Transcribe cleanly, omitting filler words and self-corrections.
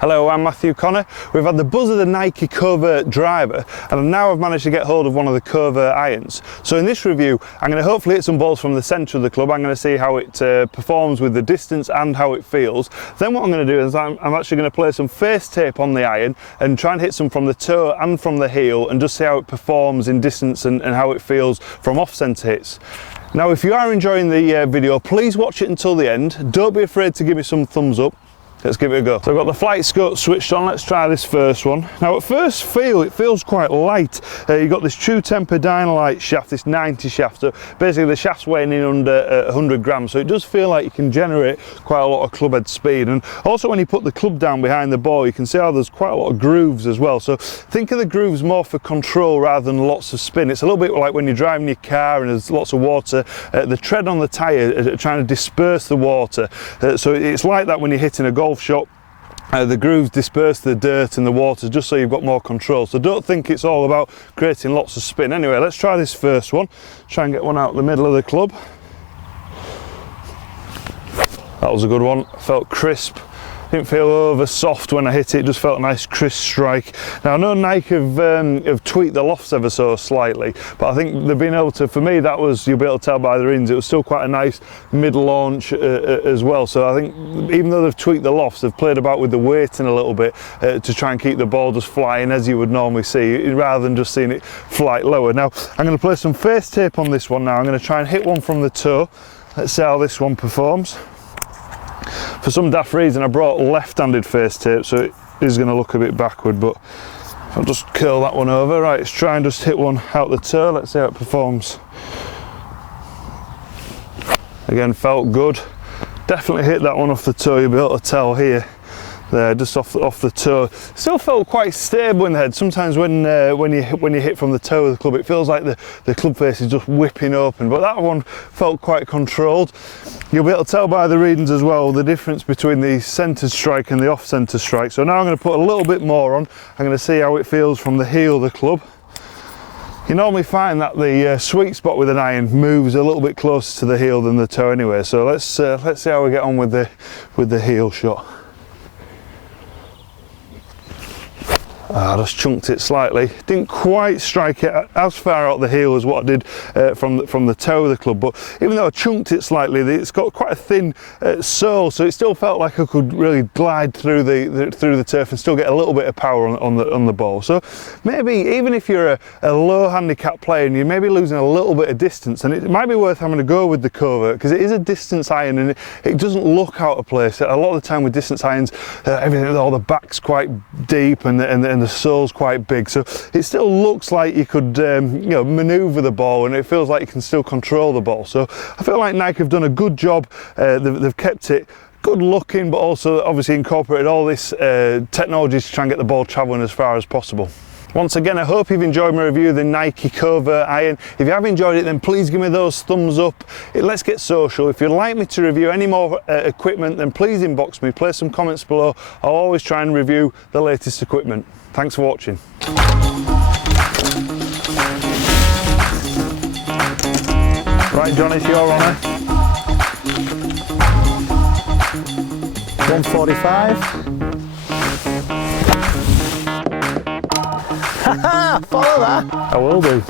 Hello, I'm Matthew Conner. We've had the buzz of the Nike Covert driver, and now I've managed to get hold of one of the Covert irons. So in this review, I'm going to hopefully hit some balls from the centre of the club. I'm going to see how it performs with the distance and how it feels. Then what I'm going to do is I'm actually going to play some face tape on the iron and try and hit some from the toe and from the heel and just see how it performs in distance and how it feels from off-centre hits. Now, if you are enjoying the video, please watch it until the end. Don't be afraid to give me some thumbs up. Let's give it a go. So I've got the flight scope switched on. Let's try this first one. Now at first feel, it feels quite light. You've got this True Temper Dynalite shaft, this 90 shaft. So basically the shaft's weighing in under 100 grams. So it does feel like you can generate quite a lot of club head speed. And also when you put the club down behind the ball, you can see how there's quite a lot of grooves as well. So think of the grooves more for control rather than lots of spin. It's a little bit like when you're driving your car and there's lots of water. The tread on the tyre trying to disperse the water. So it's like that when you're hitting a golf shot. The grooves disperse the dirt and the water just so you've got more control. So don't think it's all about creating lots of spin. Anyway, let's try this first one. Try and get one out the middle of the club. That was a good one. Felt crisp. Didn't feel over soft when I hit it, just felt a nice crisp strike. Now I know Nike have tweaked the lofts ever so slightly, but I think they've been able to, for me that was, you'll be able to tell by the rings, it was still quite a nice mid-launch as well. So I think even though they've tweaked the lofts, they've played about with the weighting a little bit to try and keep the ball just flying as you would normally see, rather than just seeing it fly lower. Now I'm going to play some face tape on this one now. I'm going to try and hit one from the toe. Let's see how this one performs. For some daft reason I brought left-handed face tape, so it is going to look a bit backward, but I'll just curl that one over. Right, let's try and just hit one out the toe. Let's see how it performs. Again, felt good. Definitely hit that one off the toe, you'll be able to tell here. There, just off the toe. Still felt quite stable in the head. Sometimes when you hit from the toe of the club, it feels like the club face is just whipping open, but that one felt quite controlled. You'll be able to tell by the readings as well the difference between the centred strike and the off-centre strike. So now I'm going to put a little bit more on. I'm going to see how it feels from the heel of the club. You normally find that the sweet spot with an iron moves a little bit closer to the heel than the toe anyway. So let's see how we get on with the heel shot. I just chunked it slightly. Didn't quite strike it as far out the heel as what I did from the toe of the club, but even though I chunked it slightly, it's got quite a thin sole, so it still felt like I could really glide through the turf and still get a little bit of power on the ball. So maybe even if you're a low handicap player and you're maybe losing a little bit of distance, and it might be worth having to go with the Covert because it is a distance iron and it doesn't look out of place. A lot of the time with distance irons, everything, all the back's quite deep and the sole's quite big, so it still looks like you could maneuver the ball, and it feels like you can still control the ball. So I feel like Nike have done a good job. They've kept it good looking, but also obviously incorporated all this technology to try and get the ball travelling as far as possible. Once again, I hope you've enjoyed my review of the Nike Covert iron. If you have enjoyed it, then please give me those thumbs up. Let's get social. If you'd like me to review any more equipment, then please inbox me, place some comments below. I'll always try and review the latest equipment. Thanks for watching. Right, John, it's your honour. 145. Follow that. I will do.